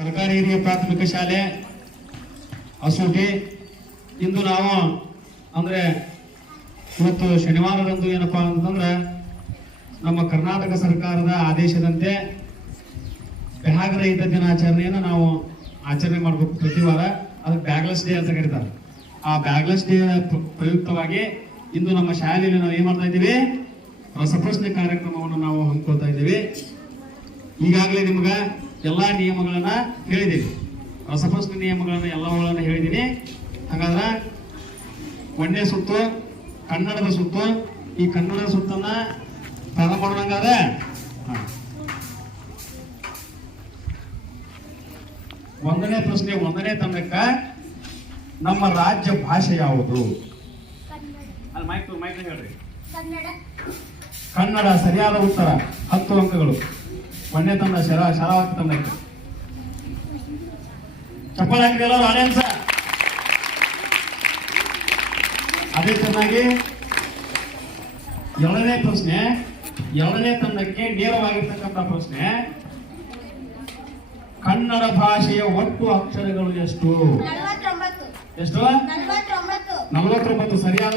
ಸರ್ಕಾರಿ ಹಿರಿಯ ಪ್ರಾಥಮಿಕ ಶಾಲೆ ಹಸೂಟಿ ಇಂದು ನಾವು ಅಂದ್ರೆ ಇವತ್ತು ಶನಿವಾರರಂದು ಅಂತಂದ್ರೆ ನಮ್ಮ ಕರ್ನಾಟಕ ಸರ್ಕಾರದ ಆದೇಶದಂತೆ ಬ್ಯಾತ ದಿನಾಚರಣೆಯನ್ನು ನಾವು ಆಚರಣೆ ಮಾಡಬೇಕು ಪ್ರತಿ ವಾರ ಅದು ಬ್ಯಾಗ್ಲಸ್ ಡೇ ಅಂತ ಕರೀತಾರೆ ಆ ಬ್ಯಾಗ್ಲೆಸ್ ಡೇ ಪ್ರಯುಕ್ತವಾಗಿ ಇಂದು ನಮ್ಮ ಶಾಲೆಯಲ್ಲಿ ನಾವು ಏನ್ ಮಾಡ್ತಾ ಇದ್ದೀವಿ ರಸಪ್ರಶ್ನೆ ಕಾರ್ಯಕ್ರಮವನ್ನು ನಾವು ಹಮ್ಮಿಕೊಳ್ತಾ ಇದ್ದೀವಿ ಈಗಾಗಲೇ ನಿಮ್ಗೆ ಎಲ್ಲ ನಿಯಮಗಳನ್ನ ಹೇಳಿದ್ದೀನಿ ರಸಪ್ರಶ್ನ ನಿಯಮಗಳನ್ನ ಎಲ್ಲ ಹೇಳಿದೀನಿ ಹಾಗಾದ್ರೆ ಒಣ್ಣೆ ಸುತ್ತು ಕನ್ನಡದ ಸುತ್ತು ಈ ಕನ್ನಡ ಸುತ್ತನ್ನ ತೆಗೆದುಕೊಂಡ ಒಂದನೇ ಪ್ರಶ್ನೆ ಒಂದನೇ ತಂಡಕ್ಕ ನಮ್ಮ ರಾಜ್ಯ ಭಾಷೆ ಯಾವುದು ಮೈಕ್ ಹೇಳ್ರಿ ಕನ್ನಡ ಸರಿಯಾದ ಉತ್ತರ ಹತ್ತು ಅಂಕಗಳು ಒಂದೇ ತಂದ ತಂದ ಚಪ್ಪ ಎರಡನೇ ಪ್ರಶ್ನೆ ಎರಡನೇ ತಂಡಕ್ಕೆ ನೇರವಾಗಿರ್ತಕ್ಕಂಥ ಪ್ರಶ್ನೆ ಕನ್ನಡ ಭಾಷೆಯ ಒಟ್ಟು ಅಕ್ಷರಗಳು ಎಷ್ಟು ಎಷ್ಟು ನಮ್ದು ಮತ್ತು ಸರಿಯಾದ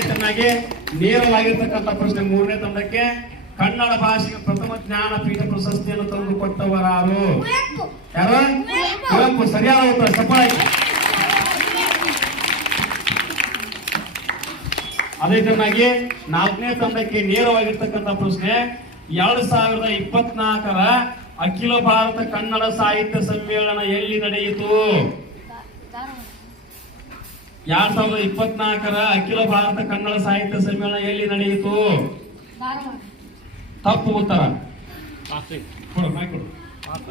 ನೇರವಾಗಿರ್ತಕ್ಕಂಥ ಪ್ರಶ್ನೆ ಮೂರನೇ ತಂಡಕ್ಕೆ ಕನ್ನಡ ಭಾಷೆಗೆ ಪ್ರಥಮ ಜ್ಞಾನಪೀಠ ಪ್ರಶಸ್ತಿಯನ್ನು ತಂದುಕೊಟ್ಟವರು ಯಾರು ಸರಿಯಾದ ಉತ್ತರ ಅದೇ ತನ್ನಾಗಿ ನಾಲ್ಕನೇ ತಂಡಕ್ಕೆ ನೇರವಾಗಿರ್ತಕ್ಕಂಥ ಪ್ರಶ್ನೆ ಎರಡ್ ಸಾವಿರದ ಇಪ್ಪತ್ನಾಲ್ಕರ ಅಖಿಲ ಭಾರತ ಕನ್ನಡ ಸಾಹಿತ್ಯ ಸಮ್ಮೇಳನ ಎಲ್ಲಿ ನಡೆಯಿತು ಎರಡ್ ಸಾವಿರದ ಇಪ್ಪತ್ನಾಲ್ಕರ ಅಖಿಲ ಭಾರತ ಕನ್ನಡ ಸಾಹಿತ್ಯ ಸಮ್ಮೇಳನ ಎಲ್ಲಿ ನಡೆಯಿತು ತಪ್ಪು ಉತ್ತರ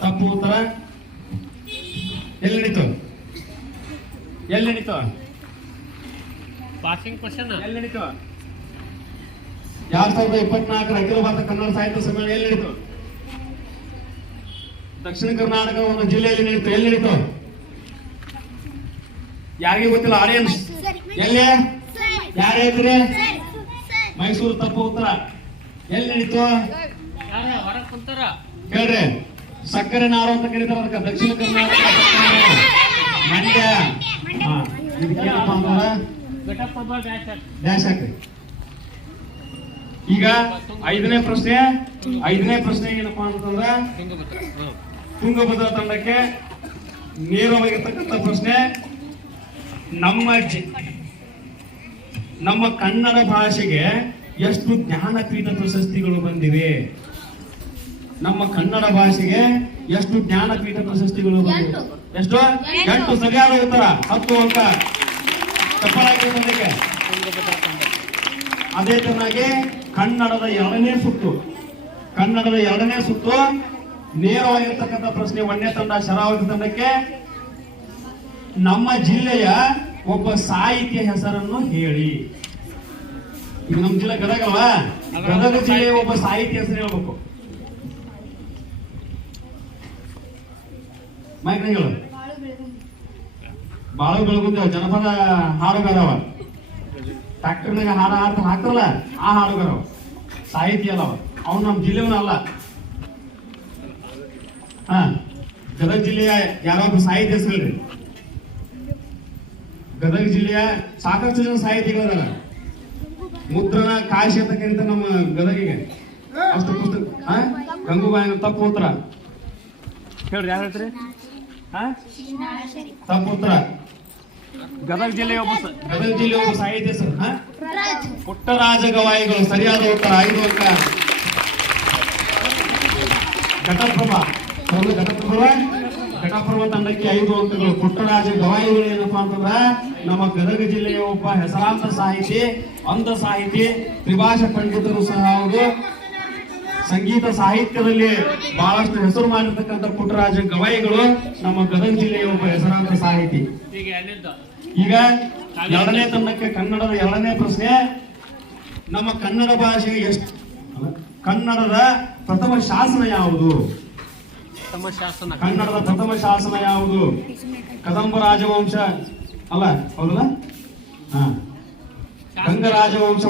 ತಪ್ಪು ಉತ್ತರ ಎಲ್ಲಿ ನಡೀತು ಎಲ್ಲಿ ನಡೀತು ಎರಡ್ ಸಾವಿರದ ಇಪ್ಪತ್ನಾಲ್ಕರ ಅಖಿಲ ಭಾರತ ಕನ್ನಡ ಸಾಹಿತ್ಯ ಸಮ್ಮೇಳನ ಎಲ್ಲಿ ನಡೀತು ದಕ್ಷಿಣ ಕರ್ನಾಟಕ ಒಂದು ಜಿಲ್ಲೆಯಲ್ಲಿ ನಡೀತು ಎಲ್ಲಿ ನಡೀತು ಯಾರಿಗೆ ಗೊತ್ತಿಲ್ಲ ಆಡಿಯನ್ಸ್ ಎಲ್ಲಿ ಯಾರೇ ಇದ್ರಿ ಮೈಸೂರು ಉತ್ತರ ಎಲ್ಲಿ ನಡೀತು ಹೇಳ್ರಿ ಸಕ್ಕರೆ ನಾರು ಅಂತ ದಕ್ಷಿಣ ಡ್ಯಾಶ್ ಹಾಕ್ರಿ ಈಗ ಐದನೇ ಪ್ರಶ್ನೆ ಐದನೇ ಪ್ರಶ್ನೆ ಏನಪ್ಪಾ ಅಂತಂದ್ರ ತುಂಗಭದ್ರಾ ತಂಡಕ್ಕೆ ನೇರವಾಗಿರ್ತಕ್ಕಂಥ ಪ್ರಶ್ನೆ ನಮ್ಮ ನಮ್ಮ ಕನ್ನಡ ಭಾಷೆಗೆ ಎಷ್ಟು ಜ್ಞಾನಪೀಠ ಪ್ರಶಸ್ತಿಗಳು ಬಂದಿವೆ ನಮ್ಮ ಕನ್ನಡ ಭಾಷೆಗೆ ಎಷ್ಟು ಜ್ಞಾನಪೀಠ ಪ್ರಶಸ್ತಿಗಳು ಬಂದಿವೆ ಎಷ್ಟು ಎಂಟು ಸರಿಯಾದ ಹತ್ತು ಅಂತ ಅದೇ ತನಗೆ ಕನ್ನಡದ ಎರಡನೇ ಸುತ್ತು ಕನ್ನಡದ ಎರಡನೇ ಸುತ್ತು ನೇರವಾಗಿರ್ತಕ್ಕಂಥ ಪ್ರಶ್ನೆ ಒಂದೇ ತಂಡ ಶರಾವತಿ ತಂಡಕ್ಕೆ ನಮ್ಮ ಜಿಲ್ಲೆಯ ಒಬ್ಬ ಸಾಹಿತ್ಯ ಹೆಸರನ್ನು ಹೇಳಿ ಈಗ ನಮ್ಮ ಜಿಲ್ಲೆ ಗದಗಲ್ಲ ಗದಗ ಜಿಲ್ಲೆಯ ಒಬ್ಬ ಸಾಹಿತಿ ಹೆಸರು ಹೇಳಬೇಕು ಮೈಕ್ ಹೇಳು ಬಾಳ ಬೆಳಗುಂದ ಜನಪದ ಹಾಡುಗಾರವ ಟ್ರ್ಯಾಕ್ಟರ್ನಾಗ ಹಾಡ ಹಾರ್ತ ಹಾಕ್ತಾರಲ್ಲ ಆ ಹಾಡುಗಾರವ ಸಾಹಿತ್ಯ ಅಲ್ಲವ ಅವನು ನಮ್ಮ ಅಲ್ಲ ಹ ಗದಗ ಜಿಲ್ಲೆಯ ಯಾರೊಬ್ಬ ಸಾಹಿತಿ ಹೆಸರು ಗದಗ ಜಿಲ್ಲೆಯ ಸಾಕಷ್ಟು ಜನ ಸಾಹಿತಿಗಳದಾರ ಮುದ್ರಣ ಕಾಶಿ ಅಂತಕ್ಕಂತ ನಮ್ಮ ಗದಗಿಗೆ ಅಷ್ಟು ಪುಸ್ತಕ ಗಂಗೂಬಾಯಿನ ತಪ್ಪು ಉತ್ತರ ಹೇಳ್ರಿ ಯಾರ ಹೇಳ್ರಿ ತಪ್ಪು ಉತ್ತರ ಗದಗ ಜಿಲ್ಲೆಯ ಒಬ್ಬ ಗದಗ ಜಿಲ್ಲೆಯ ಒಬ್ಬ ಸಾಹಿತ್ಯ ಸರ್ ಪುಟ್ಟರಾಜ ಗವಾಯಿಗಳು ಸರಿಯಾದ ಉತ್ತರ ಐದು ಅಂಕ ಘಟಪ್ರಭಾ ಘಟಪ್ರಭಾ ಕಟಪುರ್ವ ತಂಡಕ್ಕೆ ಐದು ಅಂತ ಪುಟ್ಟರಾಜ ಗವಾಯಿಗಳು ಏನಪ್ಪಾ ಅಂತಂದ್ರೆ ನಮ್ಮ ಗದಗ ಜಿಲ್ಲೆಯ ಒಬ್ಬ ಹೆಸರಾಂತ ಸಾಹಿತಿ ಅಂಧ ಸಾಹಿತಿ ತ್ರಿಭಾಷಾ ಪಂಡಿತರು ಸಹ ಹೌದು ಸಂಗೀತ ಸಾಹಿತ್ಯದಲ್ಲಿ ಬಹಳಷ್ಟು ಹೆಸರು ಮಾಡಿರ್ತಕ್ಕಂಥ ಪುಟ್ಟರಾಜ ಗವಾಯಿಗಳು ನಮ್ಮ ಗದಗ ಜಿಲ್ಲೆಯ ಒಬ್ಬ ಹೆಸರಾಂತ ಸಾಹಿತಿ ಈಗ ಎರಡನೇ ತಂಡಕ್ಕೆ ಕನ್ನಡದ ಎರಡನೇ ಪ್ರಶ್ನೆ ನಮ್ಮ ಕನ್ನಡ ಭಾಷೆಗೆ ಎಷ್ಟು ಕನ್ನಡದ ಪ್ರಥಮ ಶಾಸನ ಯಾವುದು ಪ್ರಥಮ ಶಾಸನ ಕನ್ನಡದ ಪ್ರಥಮ ಶಾಸನ ಯಾವುದು ಕದಂಬ ರಾಜವಂಶ ಅಲ್ಲ ಹೌದಲ್ಲ ರಂಗ ರಾಜವಂಶ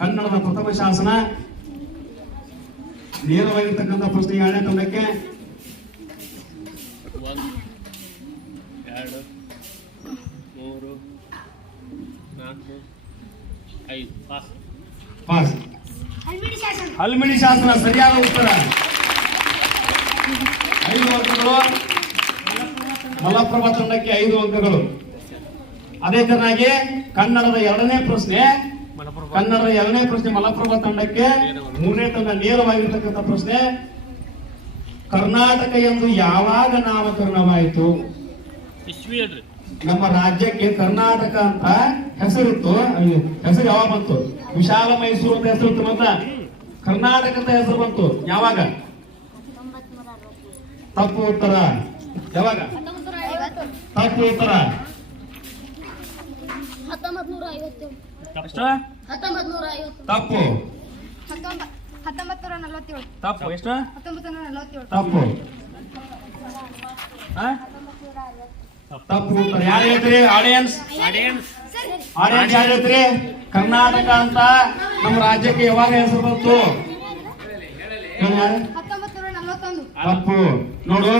ಕನ್ನಡದ ಪ್ರಥಮ ಶಾಸನ ನೇರವಾಗಿರ್ತಕ್ಕಂಥ ಪ್ರಶ್ನೆ ಯಾಳೆ ತಂಡಕ್ಕೆ ಹಲ್ಮಿಡಿ ಶಾಸನ ಸರಿಯಾದ ಉತ್ತರ ಐದು ಅಂಕಗಳು ಮಲಪ್ರಭಾ ತಂಡಕ್ಕೆ ಐದು ಅಂಕಗಳು ಅದೇ ಚೆನ್ನಾಗಿ ಕನ್ನಡದ ಎರಡನೇ ಪ್ರಶ್ನೆ ಕನ್ನಡದ ಎರಡನೇ ಪ್ರಶ್ನೆ ಮಲಪ್ರಭಾ ತಂಡಕ್ಕೆ ಮೂರನೇ ತಂಡ ನೇರವಾಗಿರ್ತಕ್ಕಂಥ ಪ್ರಶ್ನೆ ಕರ್ನಾಟಕ ಎಂದು ಯಾವಾಗ ನಾಮಕರಣವಾಯಿತು ನಮ್ಮ ರಾಜ್ಯಕ್ಕೆ ಕರ್ನಾಟಕ ಅಂತ ಹೆಸರಿತ್ತು ಇತ್ತು ಹೆಸರು ಯಾವಾಗ ಬಂತು ವಿಶಾಲ ಮೈಸೂರು ಅಂತ ಹೆಸರು ಇತ್ತು ಅಂತ ಹೆಸರು ಬಂತು ಯಾವಾಗ ತಪ್ಪು ಉತ್ತರ ಯಾವಾಗ ತಪ್ಪು ಉತ್ತರ ತಪ್ಪು ತಪ್ಪು ಎಷ್ಟು ತಪ್ಪು ತಪ್ಪು ಉತ್ತರ ಯಾರು ಹೇಳ್ತೀರಿ ಆಡಿಯನ್ಸ್ ಆಡಿಯನ್ಸ್ ಆಡಿಯನ್ಸ್ ಯಾರು ಹೇಳ್ತೀರಿ ಕರ್ನಾಟಕ ಅಂತ ನಮ್ಮ ರಾಜ್ಯಕ್ಕೆ ಯಾವಾಗ ಹೆಸರು ಬಂತು ಅಪ್ಪು ನೋಡು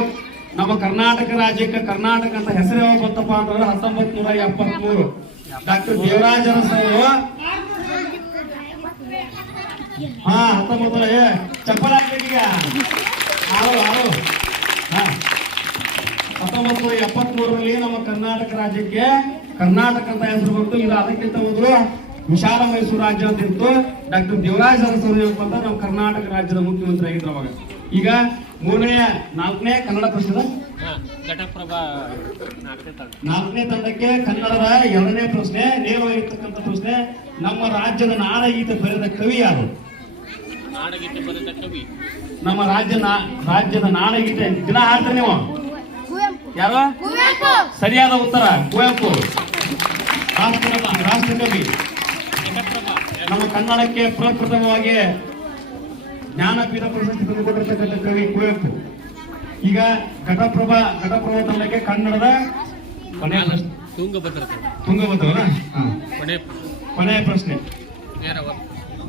ನಮ್ಮ ಕರ್ನಾಟಕ ರಾಜ್ಯಕ್ಕೆ ಕರ್ನಾಟಕ ಅಂತ ಹೆಸರು ಹೋಗ್ ಕೊಟ್ಟು ಹತ್ತೊಂಬತ್ ನೂರ ಎಪ್ಪತ್ಮೂರು ಡಾಕ್ಟರ್ ದೇವರಾಜ್ ಅರಸ್ವಾಮಿ ಹ ಹತ್ತೊಂಬತ್ತೂರ ಚಪ್ಪಲ ಹತ್ತೊಂಬತ್ ನೂರ ಎಪ್ಪತ್ಮೂರರಲ್ಲಿ ನಮ್ಮ ಕರ್ನಾಟಕ ರಾಜ್ಯಕ್ಕೆ ಕರ್ನಾಟಕ ಅಂತ ಹೆಸರು ಬಂತು ಅದಕ್ಕಿಂತ ಹೋದ್ರು ವಿಶಾಲ ಮೈಸೂರು ರಾಜ್ಯ ಅಂತ ಇತ್ತು ಡಾಕ್ಟರ್ ದೇವರಾಜ್ ಅರಸ್ವಾಮಿ ನಮ್ಮ ಕರ್ನಾಟಕ ರಾಜ್ಯದ ಮುಖ್ಯಮಂತ್ರಿ ಆಗಿದ್ರು ಅವಾಗ ಈಗ ಮೂರನೇ ನಾಲ್ಕನೇ ಕನ್ನಡ ನಾಲ್ಕನೇ ತಂಡಕ್ಕೆ ಕನ್ನಡದ ಎರಡನೇ ಪ್ರಶ್ನೆ ನೇರವಾಗಿರ್ತಕ್ಕಂಥ ಪ್ರಶ್ನೆ ನಮ್ಮ ರಾಜ್ಯದ ನಾಡಗೀತೆ ಬರೆದ ಕವಿ ಯಾರು ಬರೆದ ಕವಿ ನಮ್ಮ ರಾಜ್ಯ ರಾಜ್ಯದ ನಾಡಗೀತೆ ದಿನ ಹಾಡ್ತೀರಿ ನೀವು ಯಾರು ಸರಿಯಾದ ಉತ್ತರ ಕುವೆಂಪು ರಾಷ್ಟ್ರ ಕವಿ ನಮ್ಮ ಕನ್ನಡಕ್ಕೆ ಪ್ರಪ್ರಥಮವಾಗಿ ಜ್ಞಾನಪೀಠ ಪ್ರಶಸ್ತಿ ಈಗ ಘಟಪ್ರಭಾ ಘಟಪ್ರಭಾ ಕನ್ನಡದ ಕೊನೆಯ ತುಂಗಭದ್ರ ತುಂಗಭದ್ರ ಕೊನೆಯ ಪ್ರಶ್ನೆ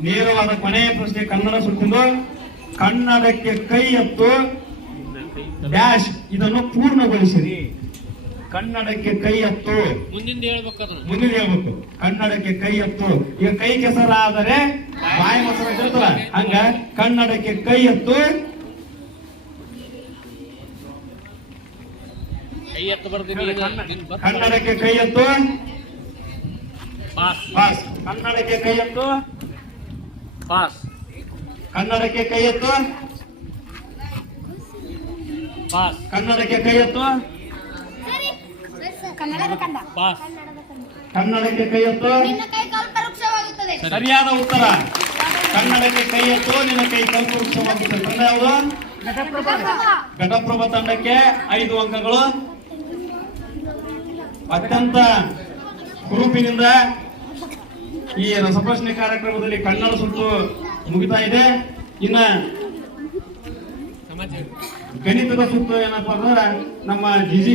ನೇರವಾದ ಕೊನೆಯ ಪ್ರಶ್ನೆ ಕನ್ನಡ ಸುತ್ತಿಂದು ಕನ್ನಡಕ್ಕೆ ಕೈ ಎತ್ತು ಡ್ಯಾಶ್ ಇದನ್ನು ಪೂರ್ಣಗೊಳಿಸಿರಿ ಕನ್ನಡಕ್ಕೆ ಕೈ ಎತ್ತು ಮುಂದಿಂದ ಹೇಳ್ಬೇಕು ಮುಂದಿನ ಹೇಳ್ಬೇಕು ಕನ್ನಡಕ್ಕೆ ಕೈ ಎತ್ತು ಈಗ ಕೈ ಕೆಸರ ಆದರೆ ಕೇಳ್ತಾರ ಹಂಗ ಕನ್ನಡಕ್ಕೆ ಕೈ ಎತ್ತು ಬರ್ತೀರ ಕನ್ನಡಕ್ಕೆ ಕೈ ಎತ್ತು ಪಾಸ್ ಕನ್ನಡಕ್ಕೆ ಕೈ ಎತ್ತು ಕನ್ನಡಕ್ಕೆ ಕೈ ಎತ್ತು ಕನ್ನಡಕ್ಕೆ ಕೈ ಎತ್ತು ಕನ್ನಡಕ್ಕೆ ಕೈ ಕೈಯತ್ತು ಸರಿಯಾದ ಉತ್ತರ ಕನ್ನಡಕ್ಕೆ ಕೈಯತ್ತು ನಿನ್ನ ಕೈ ಕಲ್ಪವೃಕ್ಷವಾಗುತ್ತದೆ ತಂಡ ಯಾವುದು ಘಟಪ್ರಭ ತಂಡಕ್ಕೆ ಐದು ಅಂಕಗಳು ಅತ್ಯಂತ ಗ್ರೂಪಿನಿಂದ ಈ ರಸಪ್ರಶ್ನೆ ಕಾರ್ಯಕ್ರಮದಲ್ಲಿ ಕನ್ನಡ ಸುತ್ತು ಮುಗಿತಾ ಇದೆ ಇನ್ನ ಗಣಿತದ ಸುತ್ತು ಏನಪ್ಪಾ ಅಂದ್ರೆ ನಮ್ಮ ಜಿಜಿ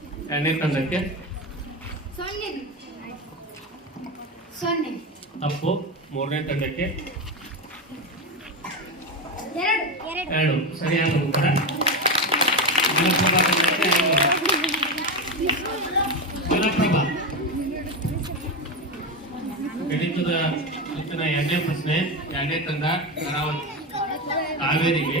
ಎಣ್ಣ ತಂಡಕ್ಕೆ ತಪ್ಪು ಮೂರನೇ ತಂಡಕ್ಕೆ ಎರಡು ಸರಿಯಾಗಿ ಕಲಪ್ರಭಾಪದ ಎಣ್ಣೆ ಪ್ರಶ್ನೆ ಎರಡನೇ ತಂಡೇರಿಗೆ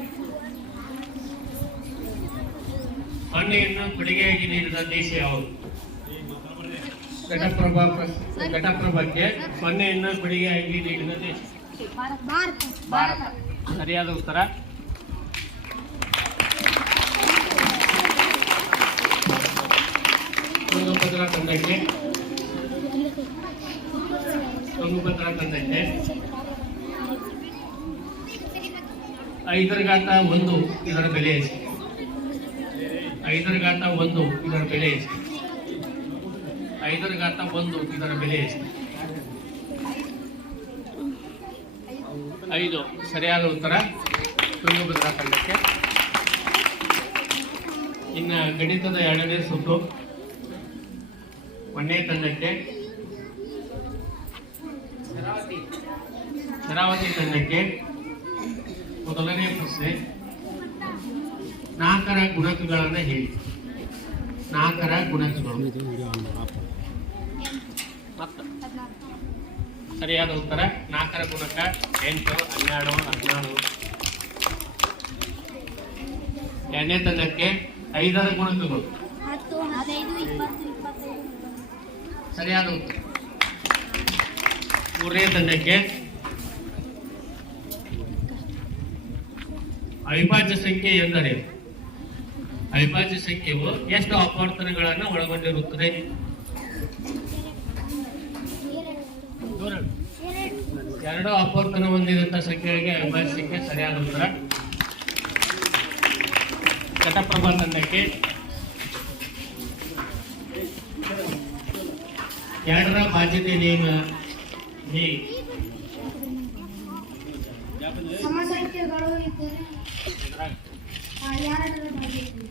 ಮೊನ್ನೆಯನ್ನು ಕೊಡುಗೆಯಾಗಿ ನೀಡಿದ ದೇಶ ಯಾವ್ದು ಘಟಪ್ರಭಾ ಘಟಪ್ರಭಾಕ್ಕೆ ಮೊನ್ನೆಯನ್ನ ಕೊಡುಗೆಯಾಗಿ ನೀಡಿದ ದೇಶ ಸರಿಯಾದ ಉತ್ತರ ಪತ್ರ ತಂದಕ್ಕೆ ಪತ್ರ ತಂದಕ್ಕೆ ಐದರಗಾಟ ಒಂದು ಇದರ ಬೆಲೆ ಐದರ ಗಾತ ಒಂದು ಇದರ ಬೆಲೆ ಐದರ ಒಂದು ಇದರ ಬೆಲೆ ಐದು ಸರಿಯಾದ ಉತ್ತರ ತಂಡಕ್ಕೆ ಇನ್ನು ಗಣಿತದ ಎರಡನೇ ಸುತ್ತು ಒಂದೇ ತಂಡಕ್ಕೆ ಶರಾವತಿ ತಂಡಕ್ಕೆ ಮೊದಲನೇ ಪ್ರಶ್ನೆ ನಾಲ್ಕರ ಗುಣಕಗಳನ್ನು ಹೇಳಿ ನಾಲ್ಕರ ಗುಣ ಸರಿಯಾದ ಉತ್ತರ ನಾಲ್ಕರ ಗುಣಕ ಎಂಟು ಹನ್ನೆರಡು ಹದಿನೇಳು ಎರಡನೇ ತಂಡಕ್ಕೆ ಐದರ ಗುಣಕಗಳು ಸರಿಯಾದ ಉತ್ತರ ಮೂರನೇ ತಂಡಕ್ಕೆ ಅವಿಭಾಜ್ಯ ಸಂಖ್ಯೆ ಎಂದರೆ ಅವಿಭಾಜ್ಯ ಸಂಖ್ಯೆಯು ಎಷ್ಟು ಅಪವರ್ತನಗಳನ್ನು ಒಳಗೊಂಡಿರುತ್ತದೆ ಎರಡು ಅಪವರ್ತನ ಹೊಂದಿದಂಥ ಸಂಖ್ಯೆಗೆ ಅವಿಭಾಜ್ಯ ಸಂಖ್ಯೆ ಸರಿಯಾದ ಉತ್ತರ ಘಟಪ್ರಬಂಧಕ್ಕೆ ಎರಡರ ಬಾಧ್ಯತೆ ಬಾಧ್ಯತೆ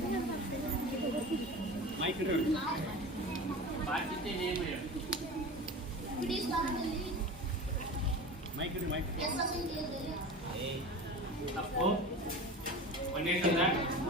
Mike, Mike. Yes, I can hear you. Hey, Tappo. One day, sir.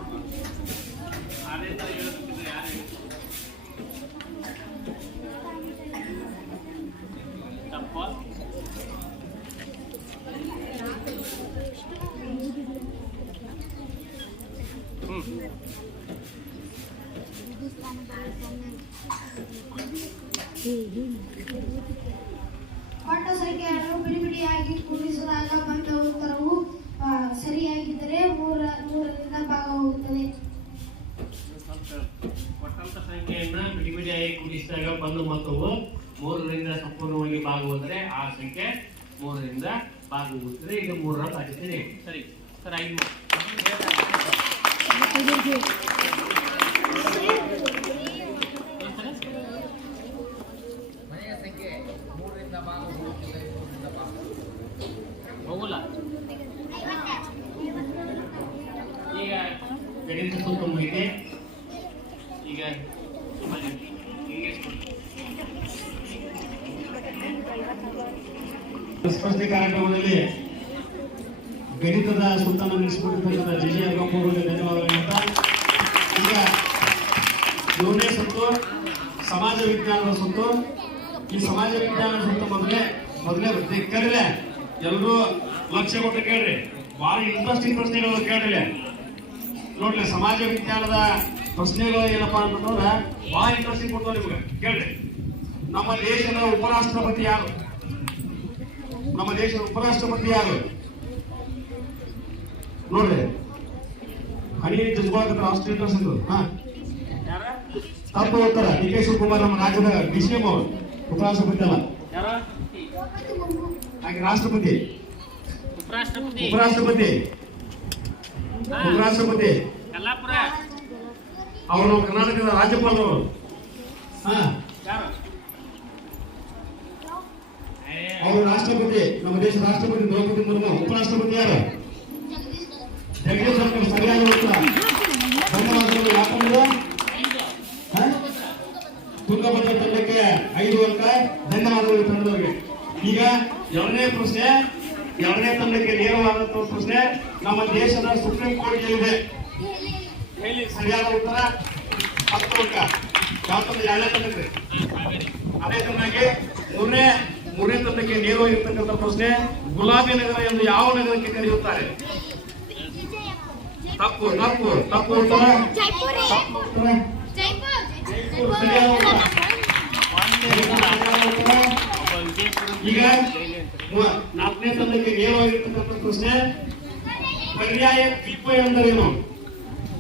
ಬಂದು ಮತ್ತು ಮೂರರಿಂದ ಸಂಪೂರ್ಣವಾಗಿ ಭಾಗವಹದ್ರೆ ಆ ಸಂಖ್ಯೆ ಮೂರರಿಂದ ಭಾಗವಹಿಸುತ್ತದೆ ಇದು ಮೂರರ ಸರಿ ಪಾಕಿಸ್ತದೆ ಗಣಿತದ ಸುತ್ತಮ್ಮ ನಿಸ್ಕೊಂಡಿರ್ತಕ್ಕಂಥ ಜಿ ಜಿ ಅಕ್ಕ ಧನ್ಯವಾದಗಳು ಅಂತ ಈಗ ಯೋನೇ ಸುತ್ತು ಸಮಾಜ ವಿಜ್ಞಾನದ ಸುತ್ತು ಈ ಸಮಾಜ ವಿಜ್ಞಾನದ ಸುತ್ತ ಮೊದಲೇ ಮೊದಲೇ ಬರ್ತೀವಿ ಕರೀಲೆ ಎಲ್ಲರೂ ಲಕ್ಷ್ಯ ಕೊಟ್ಟು ಕೇಳ್ರಿ ಭಾರಿ ಇಂಟ್ರೆಸ್ಟಿಂಗ್ ಪ್ರಶ್ನೆಗಳು ಕೇಳಿಲ್ಲ ನೋಡ್ಲಿ ಸಮಾಜ ವಿಜ್ಞಾನದ ಪ್ರಶ್ನೆಗಳು ಏನಪ್ಪಾ ಅಂತಂದ್ರೆ ಭಾಳ ಇಂಟ್ರೆಸ್ಟಿಂಗ್ ಕೊಡ್ತಾರೆ ನಿಮಗೆ ಕೇಳ್ರಿ ನಮ್ಮ ದೇಶದ ಉಪರಾಷ್ಟ್ರಪತಿ ಯಾರು ನಮ್ಮ ದೇಶದ ಉಪರಾಷ್ಟ್ರಪತಿ ಯಾರು ನೋಡ್ರಿ ಅಡಿ ಹೋಗ್ತಾರ ಡಿಕೆ ಶಿವಕುಮಾರ್ ನಮ್ಮ ರಾಜ್ಯದ ಡಿ ಉಪರಾಷ್ಟ್ರಪತಿ ಅಲ್ಲ ಹಾಗೆ ರಾಷ್ಟ್ರಪತಿ ಉಪರಾಷ್ಟ್ರಪತಿ ಉಪರಾಷ್ಟ್ರಪತಿ ಅವರು ನಮ್ಮ ಕರ್ನಾಟಕದ ರಾಜ್ಯಪಾಲರು ಅವರು ರಾಷ್ಟ್ರಪತಿ ನಮ್ಮ ದೇಶದ ರಾಷ್ಟ್ರಪತಿ ದ್ರೌಪದಿ ಮುರ್ಮ ಉಪರಾಷ್ಟ್ರಪತಿ ಯಾರು ಸರಿಯಾದ ಉತ್ತರ ಧನ್ಯವಾದ ಯಾಕಂದರೆ ಗುರುತ ಬಂದ ತಲೆಗೆ ಐದು ಅಂತ ಧನ್ಯವಾದಗಳು ಇದ್ದಕ್ಕಂಥ ಈಗ ಎರಡೇ ಪ್ರಶ್ನೆ ಎರಡನೇ ತಂಡಕ್ಕೆ ನೇರವಾದಂಥ ಪ್ರಶ್ನೆ ನಮ್ಮ ದೇಶದ ಸುಪ್ರೀಂ ಕೋರ್ಟಿಗೆ ಇದೆ ಸರಿಯಾದ ಉತ್ತರ ಹತ್ತು ಅರ್ಥ ಜಾತ್ರೆ ಯಾರೇ ತಂಡ ಇದೆ ಹಳೆ ಮೂರನೇ ಮೂರನೇ ತಂಡಕ್ಕೆ ನೇಮವಾಗಿರ್ತಕ್ಕಂಥ ಪ್ರಶ್ನೆ ಗುಲಾಬಿ ನಗರ ಎಂದು ಯಾವ ನಗರಕ್ಕೆ ಕರೆಯುತ್ತಾರೆ аппу аппу таппу തച്ചേപ്പേ ചൈപ്പേ ഇഗ 3 നാലത്തെ തണ്ടിക്ക് നിയോഗിതപ്പെട്ട കൃഷ്ണേ पर्यायക് ഭൂമിയന്തരം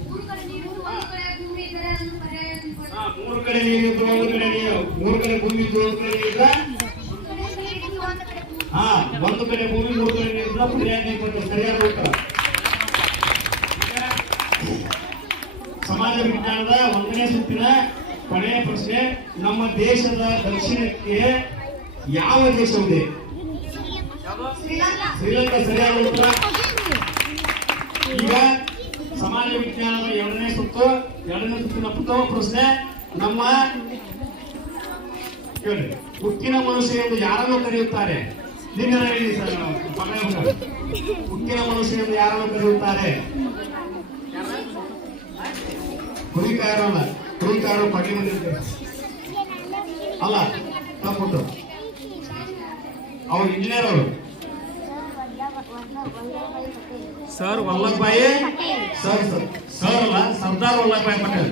മൂരകടിനിന്നും ഒരു പ്രായ ഭൂമി ഇടരണോ पर्यायായിട്ട് ആ മൂരകടിനിന്നും ഒരു തണ്ട് ഇടാനോ മൂരകടി ഭൂമിക്ക് ജോടിക്കാനോ ആം ഒണ്ട് കടി ഭൂമി മൂരകടി ഇടാൻ ഒരു पर्यायായിട്ട് ചെയ്യാൻ പറ്റ ಸಮಾಜ ವಿಜ್ಞಾನದ ಒಂದನೇ ಸುತ್ತಿನ ಕೊನೆಯ ಪ್ರಶ್ನೆ ನಮ್ಮ ದೇಶದ ದಕ್ಷಿಣಕ್ಕೆ ಯಾವ ದೇಶವಿದೆ ಶ್ರೀಲಂಕಾ ಸರಿಯಾದ ವಿಜ್ಞಾನದ ಎರಡನೇ ಎರಡನೇ ಸುತ್ತಿನ ಪ್ರಥಮ ಪ್ರಶ್ನೆ ನಮ್ಮ ಉತ್ತಿನ ಮನುಷ್ಯ ಎಂದು ಯಾರನ್ನು ಕರೆಯುತ್ತಾರೆ ಮನುಷ್ಯ ಎಂದು ಯಾರನ್ನು ಕರೆಯುತ್ತಾರೆ ಅಲ್ಲ ಇಂಜಿನಿಯರ್ ಅವರು ವಲ್ಲಭಾಯಿ ಸರ್ ಸರ್ ಸರ್ ಅಲ್ಲ ಸರ್ದಾರ್ ಉತ್ತರ ಭಾಯಿ ಪಟೇಲ್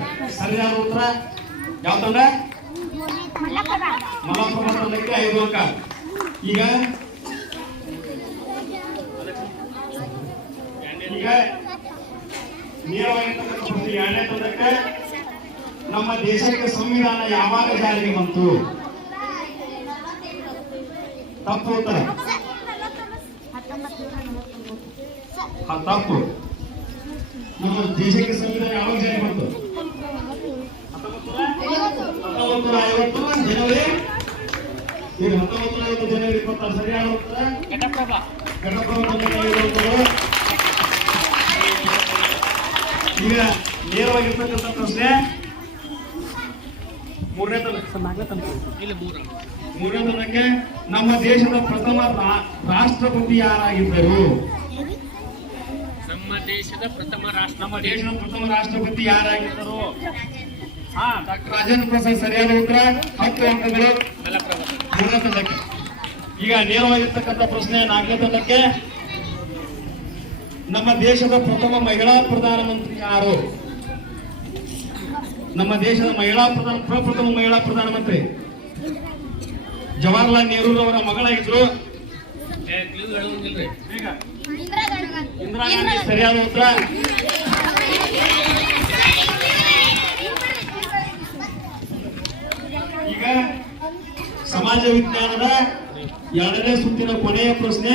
ಸರ್ ಐದು ಉತ್ತರ ಈಗ ಈಗ ನಮ್ಮ ದೇಶಕ್ಕೆ ಸಂವಿಧಾನ ಯಾವಾಗ ಜಾರಿಗೆ ಬಂತು ತಪ್ಪು ತಪ್ಪು ನಮ್ಮ ದೇಶಕ್ಕೆ ಸಂವಿಧಾನ ಯಾವಾಗ ಜಾರಿ ಬಂತು ಹತ್ತೊಂಬತ್ತು ಐವತ್ತು ಜನವರಿ ಈಗ ಹತ್ತೊಂಬತ್ತು ಐವತ್ತು ಜನವರಿ ಇಪ್ಪತ್ತಾರು ಸರಿಯಾಗುತ್ತದೆ ಗಣಪ್ರಭ ಈಗ ನೇರವಾಗಿರ್ತಕ್ಕಂಥ ಪ್ರಶ್ನೆ ಮೂರನೇ ತಂದ್ರೆ ಮೂರನೇ ತಂದಕ್ಕೆ ನಮ್ಮ ದೇಶದ ಪ್ರಥಮ ರಾಷ್ಟ್ರಪತಿ ಯಾರಾಗಿದ್ದರು ನಮ್ಮ ದೇಶದ ಪ್ರಥಮ ನಮ್ಮ ದೇಶದ ಪ್ರಥಮ ರಾಷ್ಟ್ರಪತಿ ಯಾರಾಗಿದ್ದರು ರಾಜೇಂದ್ರಸಾದ್ ಸರಿಯಾಗಿ ತಂದಕ್ಕೆ ಈಗ ನೇರವಾಗಿರ್ತಕ್ಕಂಥ ಪ್ರಶ್ನೆ ನಾಗತನಕ್ಕೆ ನಮ್ಮ ದೇಶದ ಪ್ರಥಮ ಮಹಿಳಾ ಪ್ರಧಾನಮಂತ್ರಿ ಯಾರು ನಮ್ಮ ದೇಶದ ಮಹಿಳಾ ಪ್ರಧಾನ ಪ್ರಪ್ರಥಮ ಮಹಿಳಾ ಪ್ರಧಾನಮಂತ್ರಿ ಜವಾಹರ್ಲಾಲ್ ನೆಹರು ಅವರ ಮಗಳ ಇಂದಿರಾ ಗಾಂಧಿ ಸರಿಯಾದ ಉತ್ತರ ಈಗ ಸಮಾಜ ವಿಜ್ಞಾನದ ಎರಡನೇ ಸುತ್ತಿನ ಕೊನೆಯ ಪ್ರಶ್ನೆ